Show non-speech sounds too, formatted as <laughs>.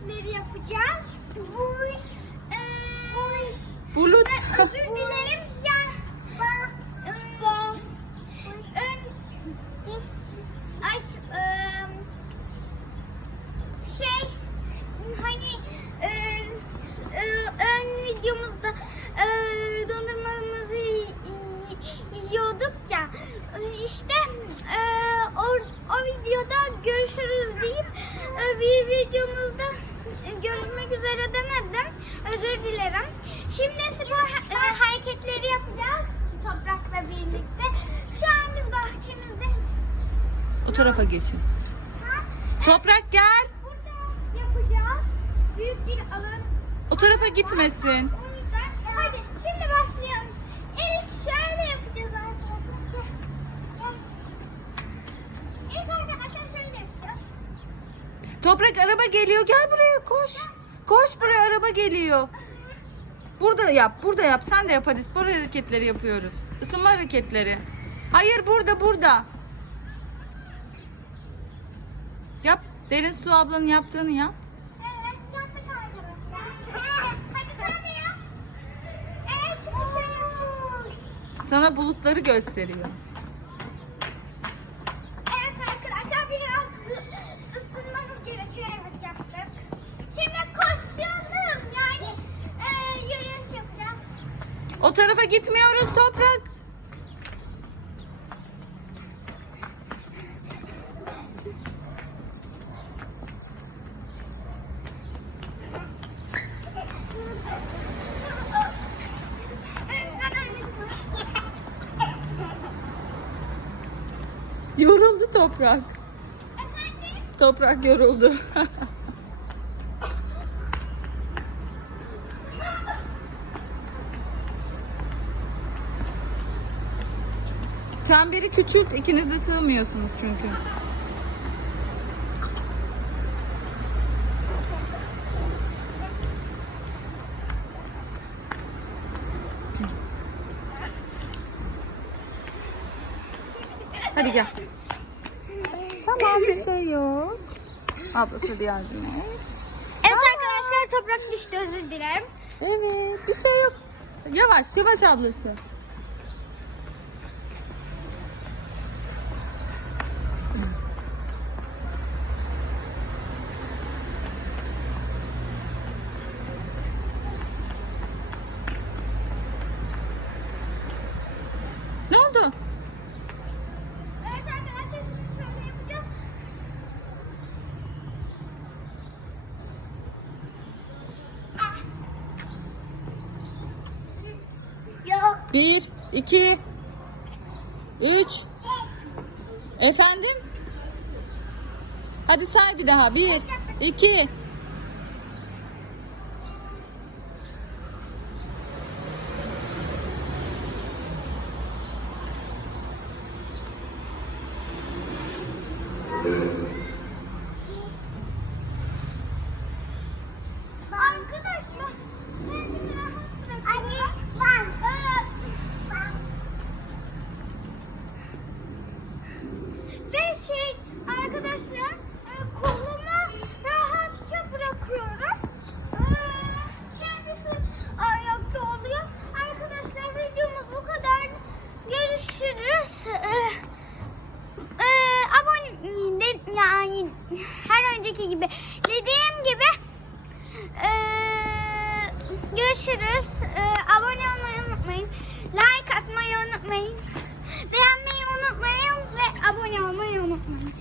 hareketleri yapacağız. Buş. E, buş. Bulut. Ben özür dilerim ya. Ön, ön, ay, ım, şey, hani e, e, ön videomuzda e, dondurmamızı yiyorduk ya. E, işte e, o, o videoda görüşürüz deyip e, bir videomuzda e, görüşmek üzere demedim. Özür dilerim. Şimdi spor e, hareketleri yapacağız toprakla birlikte. Şu an biz bahçemizdeyiz. O tarafa geçin. Ha? Toprak gel. Burada yapacağız. Büyük bir alan. O tarafa gitmesin. O yüzden hadi şimdi başlayalım. İlk şöyle yapacağız arkadaşlar. Gel. İlk arkadaşlar şöyle yapacağız. Toprak araba geliyor. Gel buraya koş. Koş buraya araba geliyor. Burada yap. Burada yap. Sen de yap hadi. Spor hareketleri yapıyoruz. Isınma hareketleri. Hayır burada burada. Yap. Derin su ablanın yaptığını yap. <laughs> Sana bulutları gösteriyor. O tarafa gitmiyoruz toprak. Yoruldu toprak. Toprak yoruldu. <laughs> Çemberi küçült. ikiniz de sığmıyorsunuz çünkü. Hadi gel. Tamam bir şey yok. Ablası bir yardım et. Evet arkadaşlar toprak düştü özür dilerim. Evet bir şey yok. Yavaş yavaş ablası. Ne oldu? Evet arkadaşlar şimdi şöyle yapacağız. Yok. Bir, iki, üç. Efendim? Hadi say bir daha. Bir, iki. Şey arkadaşlar e, kolumu rahatça bırakıyorum. yani her önceki gibi dediğim gibi e, görüşürüz. E, abone olmayı unutmayın. Like atmayı unutmayın. Beğenmeyi unutmayın ve abone olmayı unutmayın.